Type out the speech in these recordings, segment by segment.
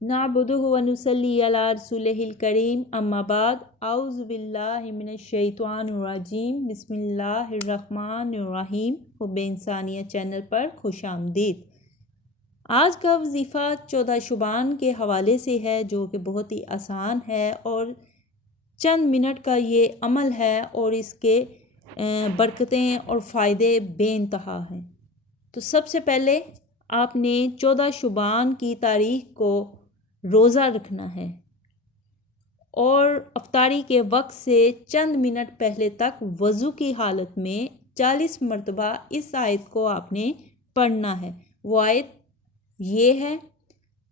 نعبدہ و نصلی علی رسولہ الکریم اما بعد اعوذ باللہ من الشیطان الرجیم بسم اللہ الرحمن الرحیم حب انسانیت چینل پر خوش آمدید۔ آج کا وظیفہ 14 شعبان کے حوالے سے ہے، جو کہ بہت ہی آسان ہے اور چند منٹ کا یہ عمل ہے اور اس کے برکتیں اور فائدے بے انتہا ہیں۔ تو سب سے پہلے آپ نے 14 شعبان کی تاریخ کو روزہ رکھنا ہے اور افطاری کے وقت سے چند منٹ پہلے تک وضو کی حالت میں 40 مرتبہ اس آیت کو آپ نے پڑھنا ہے۔ وہ آیت یہ ہے،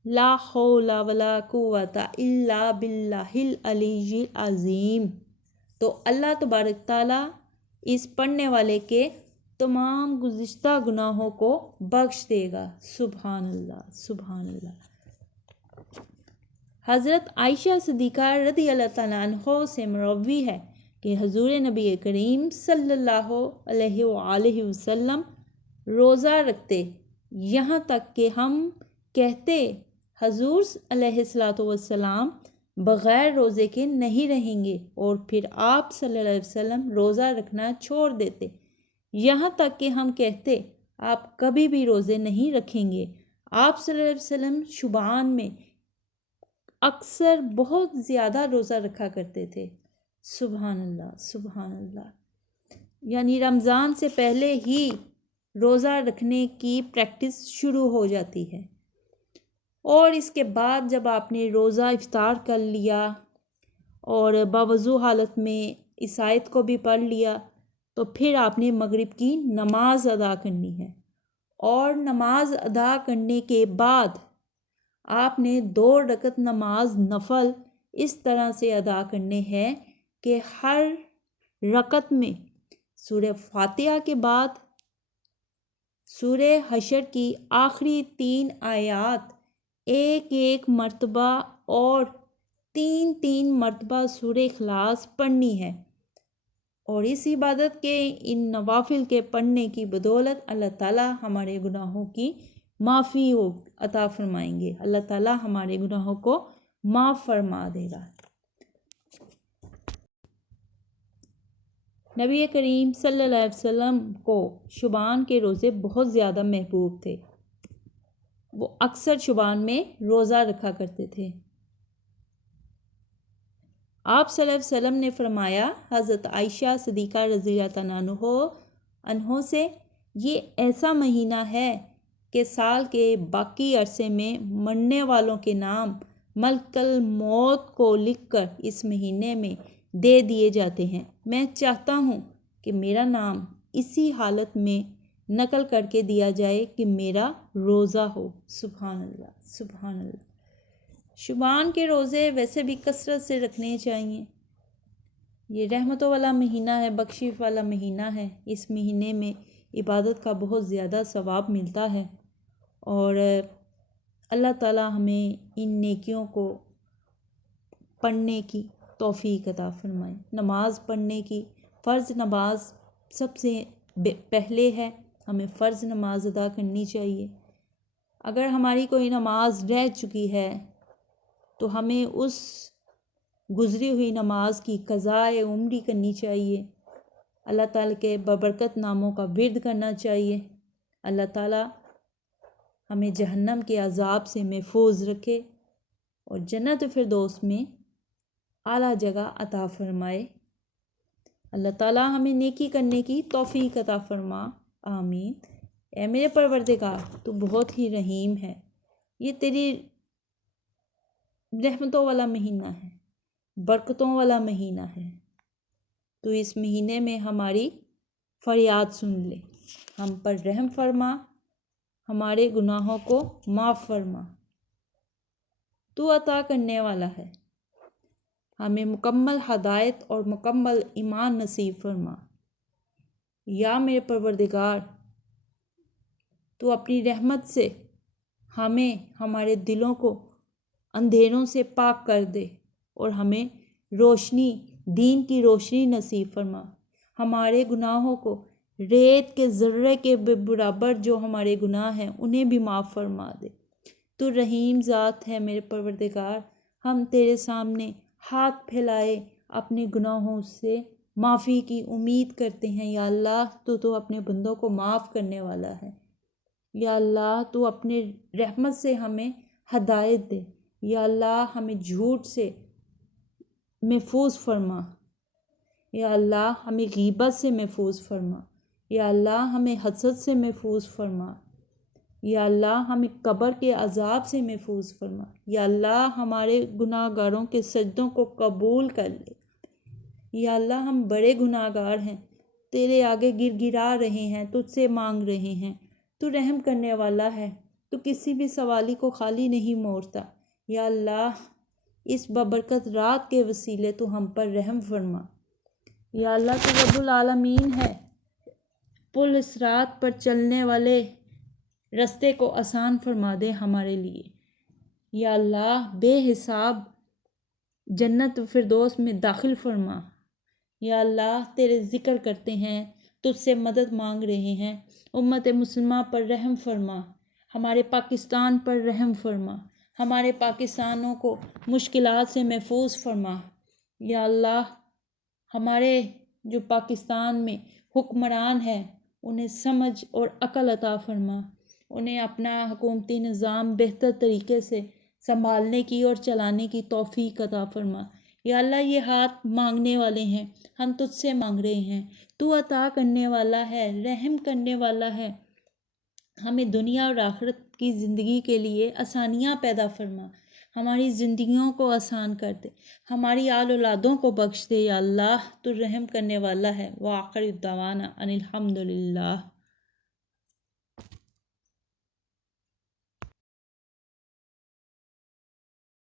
لا حول ولا قوت الا باللہ العلی العظیم۔ تو اللہ تبارک تعالیٰ اس پڑھنے والے کے تمام گزشتہ گناہوں کو بخش دے گا۔ سبحان اللہ، سبحان اللہ۔ حضرت عائشہ صدیقہ رضی اللہ تعالیٰ عنہ سے مروی ہے کہ حضور نبی کریم صلی اللہ علیہ وآلہ وسلم روزہ رکھتے، یہاں تک کہ ہم کہتے حضور علیہ السلام بغیر روزے کے نہیں رہیں گے، اور پھر آپ صلی اللہ علیہ وسلم روزہ رکھنا چھوڑ دیتے، یہاں تک کہ ہم کہتے آپ کبھی بھی روزے نہیں رکھیں گے۔ آپ صلی اللہ علیہ وسلم شعبان میں اکثر بہت زیادہ روزہ رکھا کرتے تھے۔ سبحان اللہ، سبحان اللہ۔ یعنی رمضان سے پہلے ہی روزہ رکھنے کی پریکٹس شروع ہو جاتی ہے، اور اس کے بعد جب آپ نے روزہ افطار کر لیا اور باوضو حالت میں اس آیت کو بھی پڑھ لیا، تو پھر آپ نے مغرب کی نماز ادا کرنی ہے، اور نماز ادا کرنے کے بعد آپ نے 2 رکعت نماز نفل اس طرح سے ادا کرنے ہیں کہ ہر رکعت میں سورہ فاتحہ کے بعد سورہ حشر کی آخری 3 آیات ایک مرتبہ اور 3 مرتبہ سورہ اخلاص پڑھنی ہے، اور اس عبادت کے ان نوافل کے پڑھنے کی بدولت اللہ تعالیٰ ہمارے گناہوں کی معافی عطا فرمائیں گے۔ اللہ تعالیٰ ہمارے گناہوں کو معاف فرما دے گا۔ نبی کریم صلی اللہ علیہ وسلم کو شعبان کے روزے بہت زیادہ محبوب تھے، وہ اکثر شعبان میں روزہ رکھا کرتے تھے۔ آپ صلی اللہ علیہ وسلم نے فرمایا حضرت عائشہ صدیقہ رضی اللہ عنہ سے، یہ ایسا مہینہ ہے کہ سال کے باقی عرصے میں مرنے والوں کے نام ملک الموت کو لکھ کر اس مہینے میں دے دیے جاتے ہیں۔ میں چاہتا ہوں کہ میرا نام اسی حالت میں نقل کر کے دیا جائے کہ میرا روزہ ہو۔ سبحان اللہ، سبحان اللہ۔ شعبان کے روزے ویسے بھی کثرت سے رکھنے چاہیے۔ یہ رحمتوں والا مہینہ ہے، بخشش والا مہینہ ہے۔ اس مہینے میں عبادت کا بہت زیادہ ثواب ملتا ہے، اور اللہ تعالیٰ ہمیں ان نیکیوں کو پڑھنے کی توفیق عطا فرمائے۔ نماز پڑھنے کی، فرض نماز سب سے پہلے ہے، ہمیں فرض نماز ادا کرنی چاہیے۔ اگر ہماری کوئی نماز رہ چکی ہے تو ہمیں اس گزری ہوئی نماز کی قضاء عمری کرنی چاہیے، اللہ تعالیٰ کے ببرکت ناموں کا ورد کرنا چاہیے۔ اللہ تعالیٰ ہمیں جہنم کے عذاب سے محفوظ رکھے اور جنت فردوس میں اعلیٰ جگہ عطا فرمائے۔ اللہ تعالیٰ ہمیں نیکی کرنے کی توفیق عطا فرما، آمین۔ اے میرے پروردگار، تو بہت ہی رحیم ہے، یہ تیری رحمتوں والا مہینہ ہے، برکتوں والا مہینہ ہے، تو اس مہینے میں ہماری فریاد سن لے، ہم پر رحم فرما، ہمارے گناہوں کو معاف فرما۔ تو عطا کرنے والا ہے، ہمیں مکمل ہدایت اور مکمل ایمان نصیب فرما۔ یا میرے پروردگار، تو اپنی رحمت سے ہمیں، ہمارے دلوں کو اندھیروں سے پاک کر دے اور ہمیں روشنی، دین کی روشنی نصیب فرما۔ ہمارے گناہوں کو ریت کے ذرے کے برابر جو ہمارے گناہ ہیں انہیں بھی معاف فرما دے۔ تو رحیم ذات ہے میرے پروردگار، ہم تیرے سامنے ہاتھ پھیلائے اپنے گناہوں سے معافی کی امید کرتے ہیں۔ یا اللہ تو اپنے بندوں کو معاف کرنے والا ہے۔ یا اللہ تو اپنے رحمت سے ہمیں ہدایت دے۔ یا اللہ ہمیں جھوٹ سے محفوظ فرما۔ یا اللہ ہمیں غیبت سے محفوظ فرما۔ یا اللہ ہمیں حسد سے محفوظ فرما۔ یا اللہ ہمیں قبر کے عذاب سے محفوظ فرما۔ یا اللہ ہمارے گناہ گاروں کے سجدوں کو قبول کر لے۔ یا اللہ ہم بڑے گناہ گار ہیں، تیرے آگے گر گرا رہے ہیں، تجھ سے مانگ رہے ہیں۔ تو رحم کرنے والا ہے، تو کسی بھی سوالی کو خالی نہیں موڑتا۔ یا اللہ اس بابرکت رات کے وسیلے تو ہم پر رحم فرما۔ یا اللہ تو رب العالمین ہے، پل اس رات پر چلنے والے رستے کو آسان فرما دے ہمارے لیے۔ یا اللہ بے حساب جنت فردوس میں داخل فرما۔ یا اللہ تیرے ذکر کرتے ہیں، تجھ سے مدد مانگ رہے ہیں، امت مسلمہ پر رحم فرما، ہمارے پاکستان پر رحم فرما، ہمارے پاکستانوں کو مشکلات سے محفوظ فرما۔ یا اللہ ہمارے جو پاکستان میں حکمران ہیں انہیں سمجھ اور عقل عطا فرما، انہیں اپنا حکومتی نظام بہتر طریقے سے سنبھالنے کی اور چلانے کی توفیق عطا فرما۔ یا اللہ یہ ہاتھ مانگنے والے ہیں، ہم تجھ سے مانگ رہے ہیں، تو عطا کرنے والا ہے، رحم کرنے والا ہے، ہمیں دنیا اور آخرت کی زندگی کے لیے آسانیاں پیدا فرما، ہماری زندگیوں کو آسان کر دے، ہماری آل اولادوں کو بخش دے۔ یا اللہ تو رحم کرنے والا ہے۔ وآخر دعوانا ان الحمد للہ۔